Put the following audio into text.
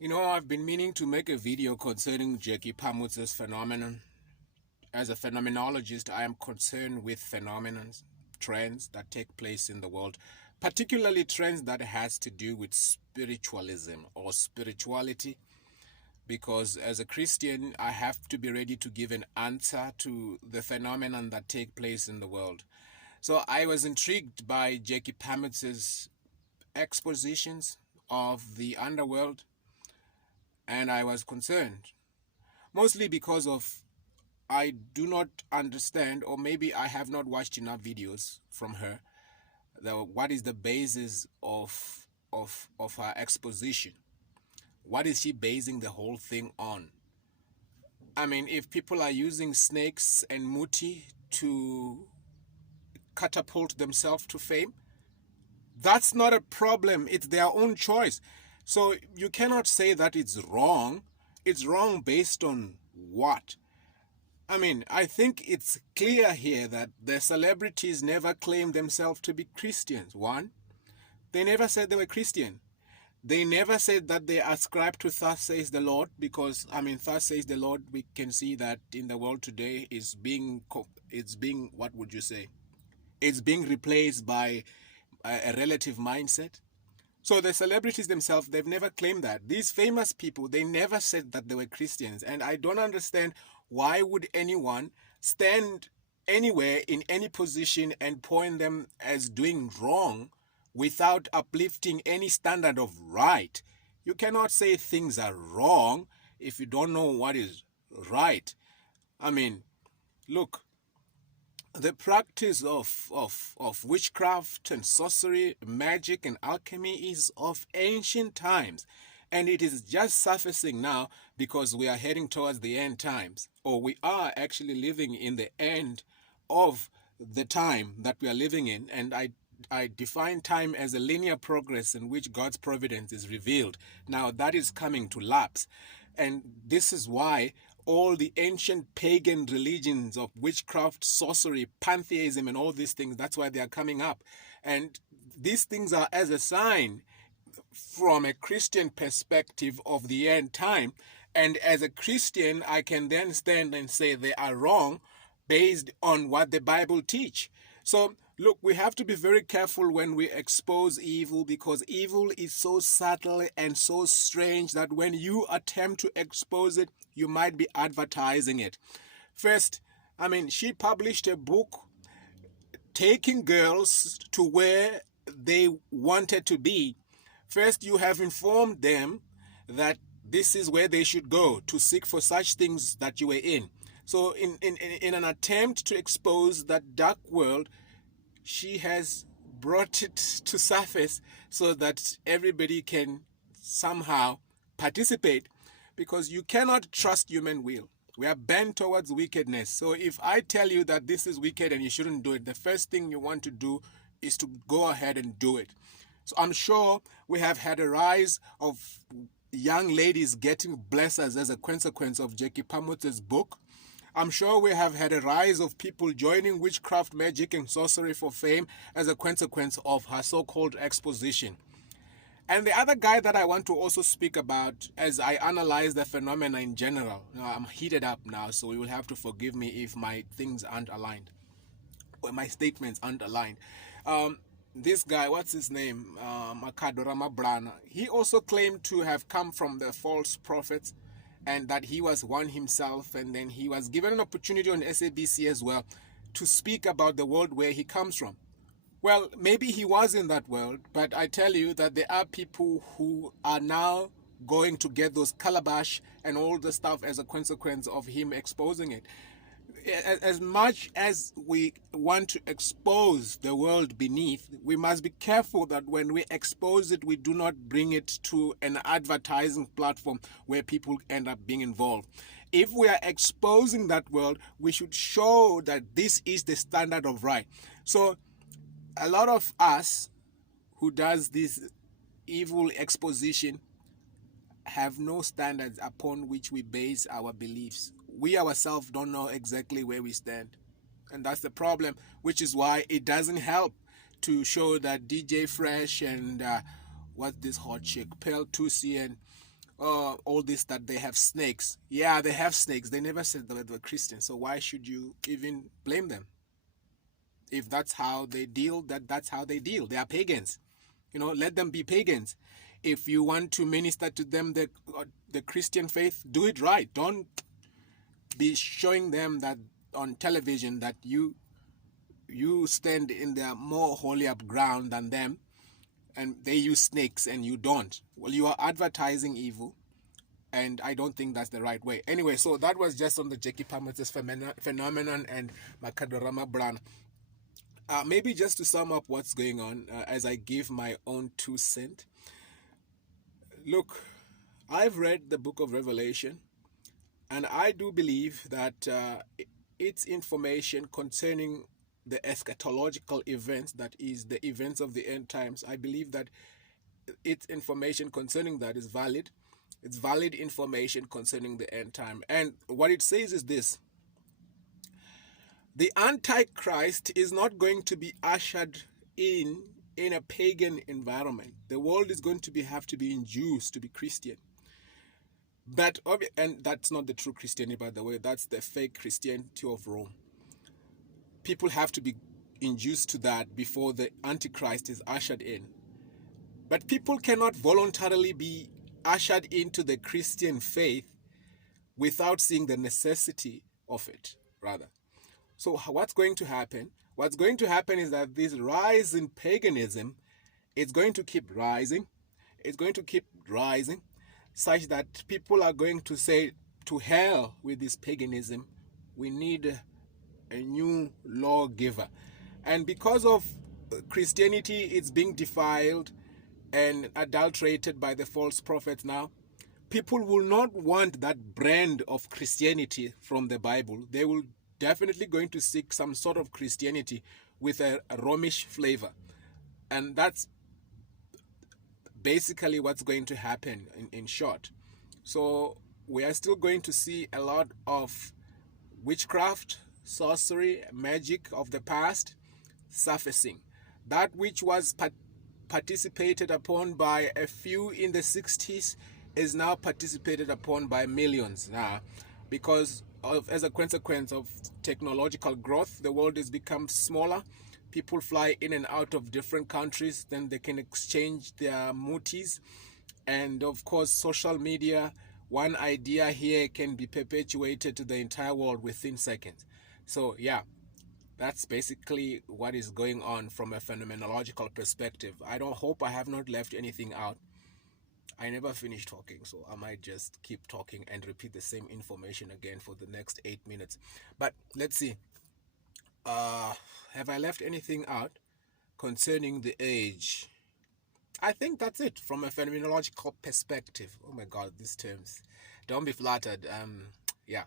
You know, I've been meaning to make a video concerning Jackie Phamotse's phenomenon. As a phenomenologist, I am concerned with phenomena, trends that take place in the world, particularly trends that has to do with spiritualism or spirituality, because as a Christian, I have to be ready to give an answer to the phenomenon that take place in the world. So I was intrigued by Jackie Phamotse's expositions of the underworld, and I was concerned mostly because of I do not understand, or maybe I have not watched enough videos from her. What is the basis of her exposition? What is she basing the whole thing on? I mean, if people are using snakes and muti to catapult themselves to fame, that's not a problem. It's their own choice. So you cannot say that it's wrong. It's wrong based on what? I mean, I think it's clear here that the celebrities never claimed themselves to be Christians. One, they never said they were Christian. They never said that they ascribe to "Thus says the Lord," because I mean, "Thus says the Lord." We can see that in the world today it's being, what would you say? It's being replaced by a relative mindset. So the celebrities themselves, they've never claimed that. These famous people, they never said that they were Christians. And I don't understand why would anyone stand anywhere in any position and point them as doing wrong without uplifting any standard of right. You cannot say things are wrong if you don't know what is right. I mean, look, the practice of witchcraft and sorcery, magic and alchemy is of ancient times. And it is just surfacing now because we are heading towards the end times, or we are actually living in the end of the time that we are living in. And I define time as a linear progress in which God's providence is revealed. Now that is coming to lapse. And this is why all the ancient pagan religions of witchcraft, sorcery, pantheism, and all these things, that's why they are coming up. And these things are as a sign from a Christian perspective of the end time. And as a Christian, I can then stand and say they are wrong based on what the Bible teach. So look, we have to be very careful when we expose evil, because evil is so subtle and so strange that when you attempt to expose it, you might be advertising it. First, I mean, she published a book taking girls to where they wanted to be. First, you have informed them that this is where they should go to seek for such things that you were in. So, in an attempt to expose that dark world, she has brought it to surface so that everybody can somehow participate, because you cannot trust human will. We are bent towards wickedness. So if I tell you that this is wicked and you shouldn't do it, the first thing you want to do is to go ahead and do it. So I'm sure we have had a rise of young ladies getting blessings as a consequence of Jackie Phamotse's book. I'm sure we have had a rise of people joining witchcraft, magic, and sorcery for fame as a consequence of her so-called exposition. And the other guy that I want to also speak about as I analyze the phenomena in general, I'm heated up now, so you will have to forgive me if my things aren't aligned, or my statements aren't aligned. This guy, what's his name? Makadorama Brana. He also claimed to have come from the false prophets and that he was one himself, and then he was given an opportunity on SABC as well to speak about the world where he comes from. Well, maybe he was in that world, but I tell you that there are people who are now going to get those calabash and all the stuff as a consequence of him exposing it. As much as we want to expose the world beneath, we must be careful that when we expose it, we do not bring it to an advertising platform where people end up being involved. If we are exposing that world, we should show that this is the standard of right. So a lot of us who does this evil exposition have no standards upon which we base our beliefs. We ourselves don't know exactly where we stand. And that's the problem, which is why it doesn't help to show that DJ Fresh and what's this hot chick, Pearl Tusi, and all this that they have snakes. Yeah, they have snakes. They never said that they were Christians. So why should you even blame them? If that's how they deal, that's how they deal. They are pagans. Let them be pagans. If you want to minister to them the Christian faith, do it right. Don't be showing them that on television that you stand in the more holy up ground than them, and they use snakes and you don't. Well, you are advertising evil, and I don't think that's the right way. Anyway, so that was just on the Jackie Phamotse's phenomenon and Makadorama Brand. Maybe just to sum up what's going on, as I give my own 2 cents. Look, I've read the book of Revelation, and I do believe that its information concerning the eschatological events, that is, the events of the end times, I believe that its information concerning that is valid. It's valid information concerning the end time. And what it says is this: the Antichrist is not going to be ushered in a pagan environment. The world is going to have to be induced to be Christian. And that's not the true Christianity, by the way. That's the fake Christianity of Rome. People have to be induced to that before the Antichrist is ushered in. But people cannot voluntarily be ushered into the Christian faith without seeing the necessity of it, rather. So what's going to happen? What's going to happen is that this rise in paganism is going to keep rising. It's going to keep rising, such that people are going to say, to hell with this paganism. We need a new lawgiver. And because of Christianity, it's being defiled and adulterated by the false prophets now. People will not want that brand of Christianity from the Bible. They will definitely going to seek some sort of Christianity with a Romish flavor. And that's basically what's going to happen in short. So we are still going to see a lot of witchcraft, sorcery, magic of the past surfacing. That which was participated upon by a few in the 60s is now participated upon by millions now, because as a consequence of technological growth, the world has become smaller. People fly in and out of different countries, then they can exchange their mutis. And of course, social media, one idea here can be perpetuated to the entire world within seconds. So yeah, that's basically what is going on from a phenomenological perspective. I don't hope I have not left anything out. I never finish talking, so I might just keep talking and repeat the same information again for the next 8 minutes. But let's see. Have I left anything out concerning the age? I think that's it from a phenomenological perspective. Oh my God, these terms. Don't be flattered. Yeah,